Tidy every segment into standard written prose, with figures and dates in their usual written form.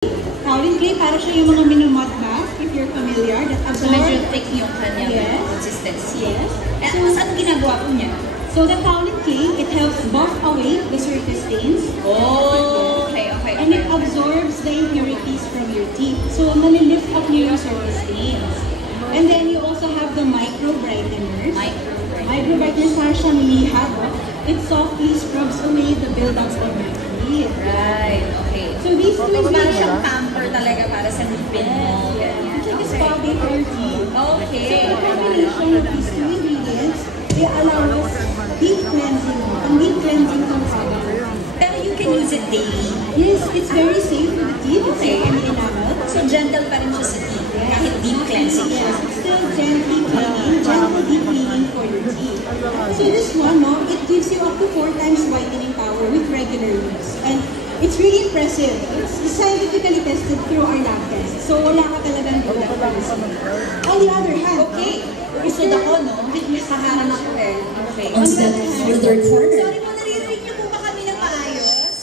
Kaolin clay, para siya yung mga minamod mask, if you're familiar. That So medyo thick yung kanyang consistency. Yes. At saan ginagawa po niya? So the kaolin clay, it helps buff away the surface stains. Oh, okay. And it absorbs the impurities from your teeth. So nalilift up niyo yung surface stains. And then you also have the micro brighteners. Micro brighteners, para siyang lihad. It softly scrubs away the buildups of your teeth. Right, okay. So these two Parang ingredients, siyang pamper talaga para sa ngipin mo. it's like a spa day for your teeth. Okay. So the combination of these two ingredients, they allow us deep cleansing. Ang deep cleansing ng product. Pero you can use it daily. Yes, it's very safe for the teeth. It's safe for the enamel. So gentle pa rin siya sa teeth. Kahit deep cleansing siya. Yes, it's still gently deep cleaning for your teeth. So this one, no, it gives you up to 4 times whitening power with regular use. And it's really impressive. It's scientifically tested through our lab test. So wala ka talagang duda. On the other hand, Okay. Usod ako, no? Nakaharang ako eh. Okay. On step for the third corner. Sorry po, naririnig niyo po ba kami ng maayos?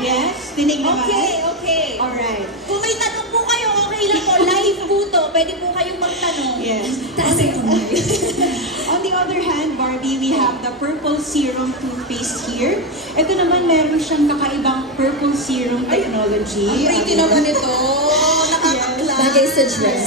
yes, tinig naman. Okay. Alright. Kung may tanong po kayo, okay lang po. Live po to. Pwede po kayong magtanong. Yes. Taas ang kamay. On the other hand, Barbie, we have the purple serum toothpaste here. Ito naman, meron siyang kakaibang purple serum technology. Pretty naman ito. Nakakaklas. Bagay sa dress.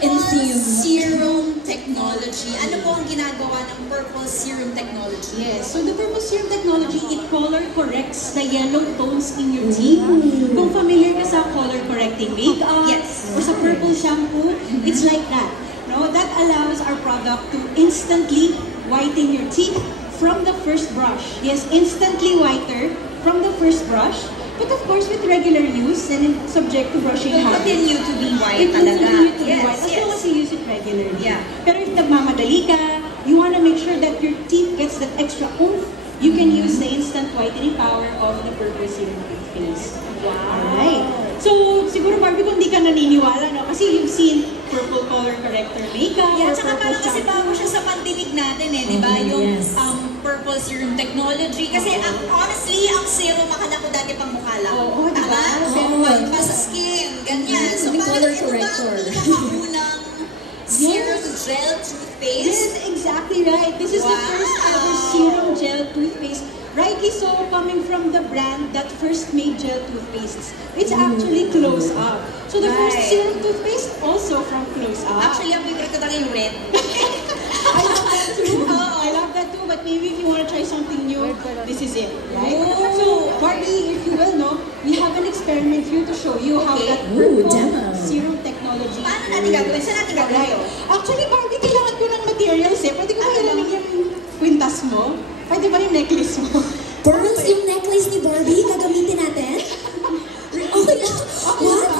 In theme. Serum technology. Ano po ang ginagawa ng purple serum technology? Yes, so the purple serum technology, it color corrects the yellow tones in your teeth. Kung familiar ka sa color correcting makeup, Yes. or sa purple shampoo, it's like that. No, that allows our product to instantly whiten your teeth from the first brush. Yes, instantly whiter from the first brush. But of course, with regular use and subject to brushing Will habits, continue to be white it will talaga. continue to be Yes, white as long as you use it regularly. Yeah. Pero if nagmamadali ka, you want to make sure that your teeth gets that extra oomph, you can use the instant whitening power of the purple serum toothpaste. Wow. Alright. So, siguro Barbie, kung di ka naniniwala, no? Kasi you've seen purple color corrector makeup, Yeah, or tsaka purple parang kasi shampoo. bago siya sa pandinig natin eh, di ba? Yung Yes. purple serum technology. Kasi honestly, ang serum akala ko dati pang mukha lang. Oo, di ba? Tama? Oo. Pang skin, ganyan. So May parang color ito ba corrector. ang pinakaunang serum gel toothpaste? Yes, exactly right. This is the first ever serum gel toothpaste. Rightly so, coming from the brand that first made gel toothpastes. It's actually Close Up. So the first Right. serum toothpaste also from Close Up. Actually, ang favorite ko talaga yung red. I love that too. I love that too. But maybe if you want to try something new, this is it, right? Ooh. So, Barbie, if you will know, we have an experiment here to show you how Okay. that Ooh, purple demo. serum technology. Paano natin gagawin? Saan natin gagawin Right. ito? Actually, Barbie, kailangan ko ng materials eh. Pwede ko ba ilanig yung kwintas mo? Pwede ba yung necklace mo? Pearls yung necklace ni Barbie, gagamitin natin? Okay lang. What?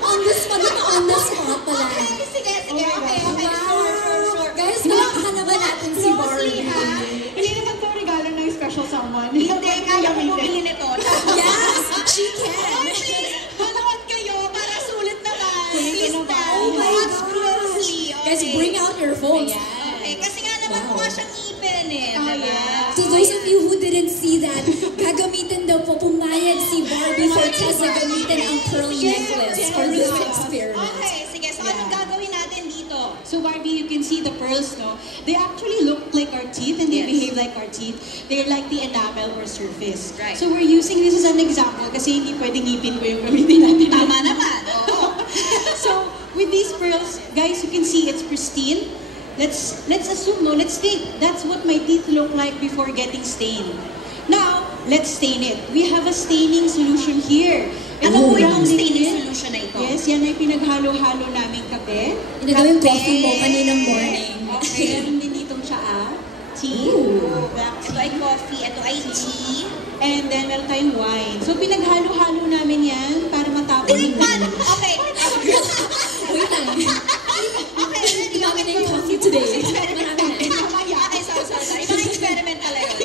On the spot na on the spot pala. Okay, sige. Oh my Okay. Wow. Sure. Guys, baka naman natin si Closely, Barbie. ha? Hindi naman ito regalo ng special someone. Hindi, kaya ko bumili nito. Yes, she can. Please, manood kayo para sulit naman. Please, naman. tell. Oh my Watch gosh. closely. Okay. Guys, bring out your phones. Okay, kasi nga naman Wow. mukha siyang ngipin eh. Oh, diba? yeah. To those of you who didn't see that, gagamitin daw po, pumayag si Barbie Fortes na gamitin ang pearl necklace for this experiment. Okay, sige. So, anong gagawin natin dito? So Barbie, you can see the pearls, no? They actually look like our teeth and they Yes. behave like our teeth. They're like the enamel or surface. Right. So we're using this as an example kasi hindi pwedeng ngipin ko yung gamitin natin. Tama naman. Oo. So with these pearls, guys, you can see it's pristine. Let's assume, no? Let's think that's what my teeth look like before getting stained. Now, let's stain it. We have a staining solution here. Ano po Ito yung ang staining liquid. solution na ito? Yes, yan ay pinaghalo-halo namin kape. Inagawa yung coffee mo kaninang morning. Okay, meron din ditong tsaa, tea, black Ito tea, ay coffee, ito ay tea. and then meron tayong wine. So pinaghalo-halo namin yan para matapos. Tinikman! Okay. Wait lang. Okay, ready? Dami na yung coffee today. Marami na. Okay, sorry. Ibang experiment pala yun.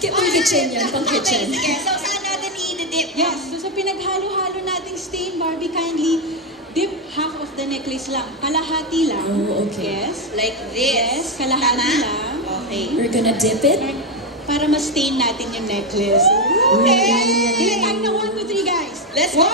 Pang kitchen yan, pang Okay, kitchen. sige. So, saan natin i-dip? Yes, so sa pinaghalo-halo nating stain, Barbie, kindly dip half of the necklace lang. Kalahati lang. Oh, okay. Yes. Like this. Yes, kalahati Tama? lang. Okay. We're gonna dip it. Para ma-stain natin yung necklace. Okay. Ilan tayo na 1, 2, 3, guys? Let's go.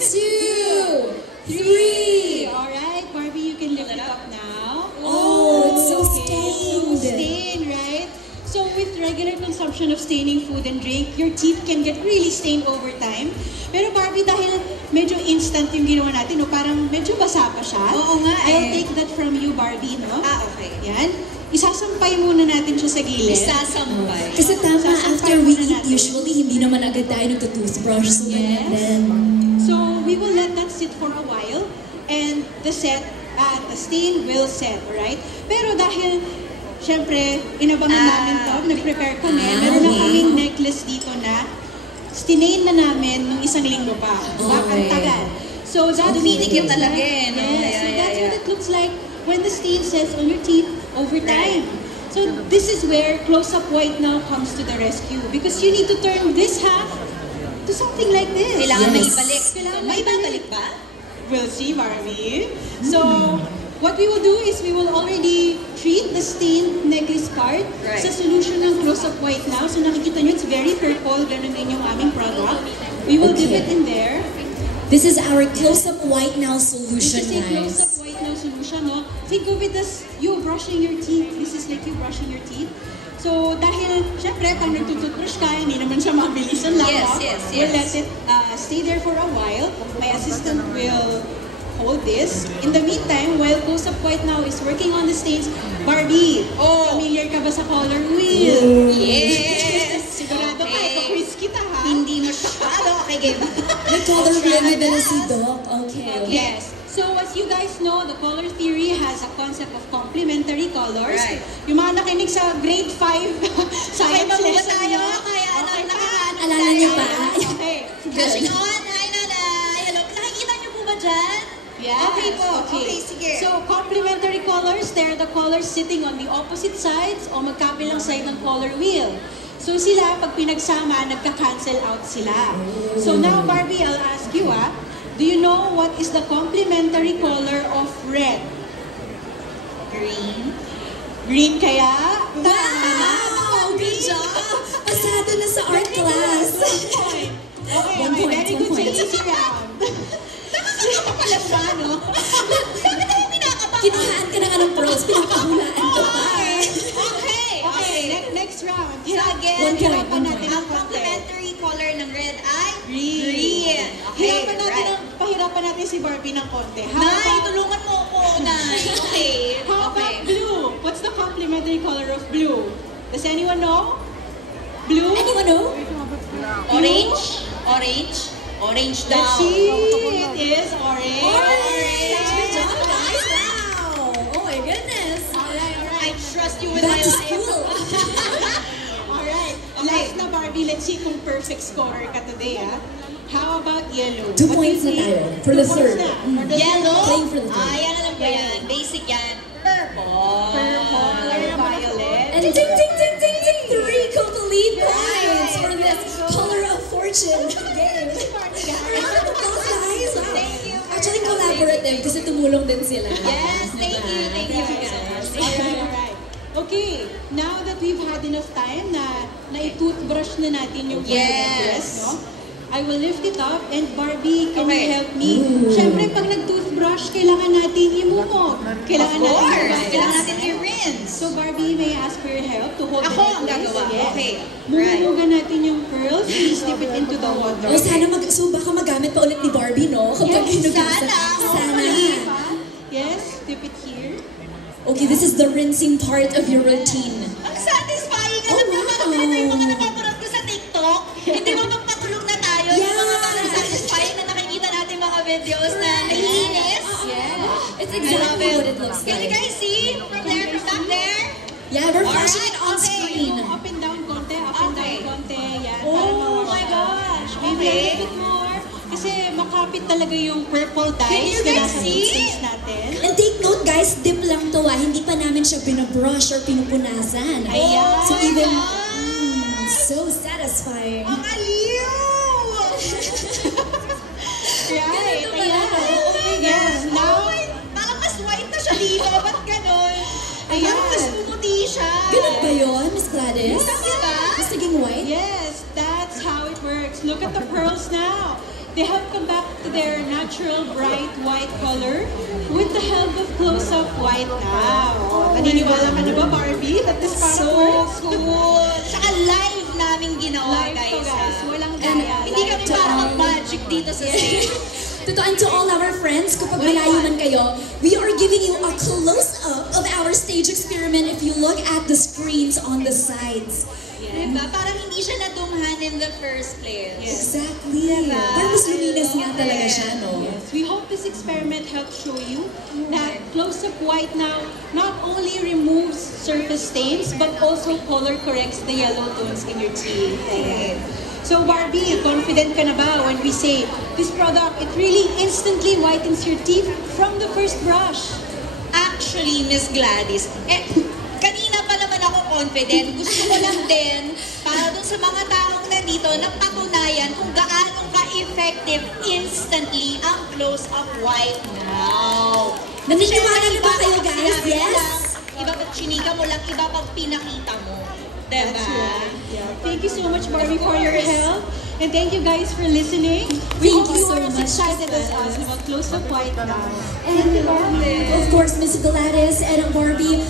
2, 3. Alright, Barbie, you can lift it up now. Oh, it's so Okay, so stained. stained, right? So with regular consumption of staining food and drink, your teeth can get really stained over time. Pero Barbie, dahil medyo instant yung ginawa natin, no? Parang medyo basa pa siya. Oo nga I'll eh. take that from you, Barbie, no? Okay. Yan. Isasampay muna natin siya sa gilid. Isasampay. Kasi tama, Sasampay after we muna eat, natin. usually hindi naman agad tayo nagtutoothbrush. So, Yes. then, So we will let that sit for a while and the stain will set, right? Pero dahil syempre, inabangan namin to, nag-prepare kami, meron na okay. kaming necklace dito na stinain na namin nung isang linggo pa. Bakang Okay. tagal. So that's dumidikit what it looks talaga like. eh, no? Yes, Yeah, so yeah, that's what yeah. it looks like when the stain sets on your teeth over time. So this is where Close-Up White now comes to the rescue because you need to turn this half to something like this. Kailangan Yes. maibalik. Kailangan May maibalik. babalik ba? We'll see, Barbie. So, what we will do is we will already treat the stained necklace part Right. sa solution ng Close-Up White now. So, nakikita nyo, it's very purple. Ganun din yung aming product. We will dip Okay. it in there. this is our close-up white now This solution, is a Close-Up guys. White now solution, no? Think of it as you brushing your teeth. This is like you brushing your teeth. So, dahil, syempre, pag nagtututbrush ka, hindi naman siya mabilisan lang. Yes, no? yes, We'll yes. let it stay there for a while. My assistant will hold this. In the meantime, while Close-Up White now is working on the stains, Barbie, familiar ka ba sa color wheel? Yes! Sigurado ka, ito-quiz kita ha? Hindi masyado. Okay, game. May color wheel na din si Doc. Okay. Yes. So as you guys know, the color theory has a concept of complementary colors. Right. Yung mga nakinig sa grade 5 Okay, science ba lesson tayo? nyo. Kaya ano, Okay pa? nakakaano Alala niyo pa? Okay. Flashing on. Hi, nanay. Hello. Nakikita niyo po ba dyan? Yes. Okay po. Okay, sige. So, complementary colors, they're the colors sitting on the opposite sides o magkabilang side ng color wheel. So sila, pag pinagsama, nagka-cancel out sila. So now, Barbie, I'll ask you, do you know what is the complementary color of red? Green. Green kaya? Wow! Good job! Pasado na sa art class. Okay, One point, very one good sa point. easy round. Nakakatawa pala siya, no? Bakit tayo pinakabahan? Kinahaan ka na nga ng pros, pinakahulaan ka pa. Okay, next round. So again, One point, hirapan one natin point. ang complementary color ng red ay Green. Okay, Hirapan natin right. pahirapan natin si Barbie ng konti. Nay, tulungan mo ako, Nay. Okay. How Okay. about blue? What's the complementary color of blue? Does anyone know? Blue? Anyone know? Orange? Orange? Orange daw. Let's see. It is orange. Orange! Good job, guys! Wow! Oh my goodness! I trust you with Back my to life. school! Alright. Okay. Last na, Barbie. Let's see kung perfect scorer ka today, How about yellow? 2 What do points you na think? tayo. For the 2 points third. na. For the Yellow? Playing for the third. Ah, yan alam ko yan. Basic yan. Purple. Purple or violet. And ding, ding, ding, ding, ding! 3 complete points for this Color of Fortune game. Round of applause, guys! Wow. Thank you. Actually, collaborative kasi tumulong din sila. Yes, thank you. Thank you, guys. Alright. Okay, now that we've had enough time na i-toothbrush na natin yung Yes. necklace, no? I will lift it up and Barbie, can Okay. you help me? Siyempre, pag nag-toothbrush, kailangan natin imumog. Kailangan Of natin course. i-balance. Kailangan natin i-rinse. So Barbie, may I ask for your help to hold Ako the ang necklace? gagawa. Yes. Okay. Right. Mumugan natin yung pearls, please dip it into the water. Oh, sana so baka magamit pa ulit ni Barbie, no? Kapag Yes, hinugasan. sana. Sana. Yes, dip it here. Okay, this is the rinsing part of your routine. Ang satisfying. Oh, Alam mo, wow. ano yung mga napapanood ko sa TikTok? Hindi mo magpatulog na tayo. Yung mga satisfying na nakikita natin mga videos na naiinis. It's exactly what it looks Can you like. guys see? From there, from back there? Yeah, we're Alright, flashing it on okay. screen. Up and down konti, up and Okay. down konti. Yan. Oh para ma-wash my out. gosh. Maybe a Okay. little bit more. Kasi makapit talaga yung purple Can dyes you na guys nasa see? face natin. And take note, guys, dip lang to hindi pa namin siya binabrush or pinupunasan. Ayan. So even, so satisfying. Ang aliw! Right. Ganito Ayan. pala. Oh my Yes. gosh. Now, Parang mas white na siya dito. Ba't ganon? Ayan. Parang mas pumuti siya. Ganun ba yun, Miss Gladys? Tama ba? Mas naging white? yes, that's how it works. gorgeous. Look at the pearls now. They have come back to their natural bright white color with the help of close-up white now. Naniniwala ka na ba, Barbie, that this So product works? cool! Saka live namin ginawa, Live to, guys. guys. ah. Walang And daya. Hindi Live kami to. parang magic dito sa stage. Totoo, and to all our friends, kapag malayo man kayo, we are giving you a close-up of our stage experiment if you look at the screens on the sides. Diba? Parang hindi siya nadunghan in the first place. Exactly. Diba? Pero mas luminas nga talaga siya, no? Yes, we hope this experiment helps show you that close-up white now not only removes surface stains but also color corrects the yellow tones in your teeth. So Barbie, confident ka na ba when we say this product, it really instantly whitens your teeth from the first brush? Actually, Miss Gladys, kanina pa naman ako confident. Gusto ko lang din para dun sa mga taong nandito na patunayan kung gaano ka-effective instantly ang close-up white now. Naniniwala na ba Iba kayo, pag guys? sinabi mo Yes? lang, iba pag chinika mo lang, iba pag pinakita mo. Diba? That's right. Yeah. Thank you so much, Barbie, for your help. And thank you guys for listening. We Thank hope you you so are as much, excited as Miss us about Close-Up White now. And of course, Miss Gladys and Barbie,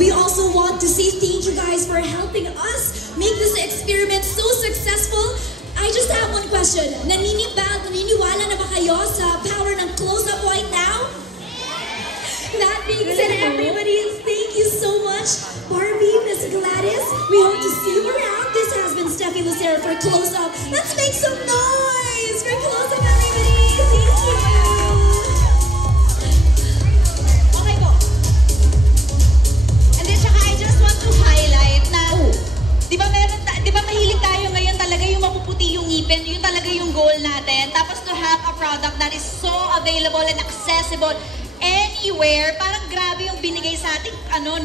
we also want to say thank you guys for helping us make this experiment so successful. I just have one question. Naniniwala na ba kayo sa power ng close-up white now? That being said, everybody, thank you so much, Barbie, Miss Gladys. We hope to see you around. This has been Steffi Lucero for Close Up. Let's make some noise for Close Up, everybody. Thank you. Okay po. And then, tsaka I just want to highlight na, di ba mahilig tayo ngayon talaga yung mapuputi yung ngipin, yun talaga yung goal natin. Tapos to have a product that is so available and accessible anywhere, parang grabe yung binigay sa ating, no,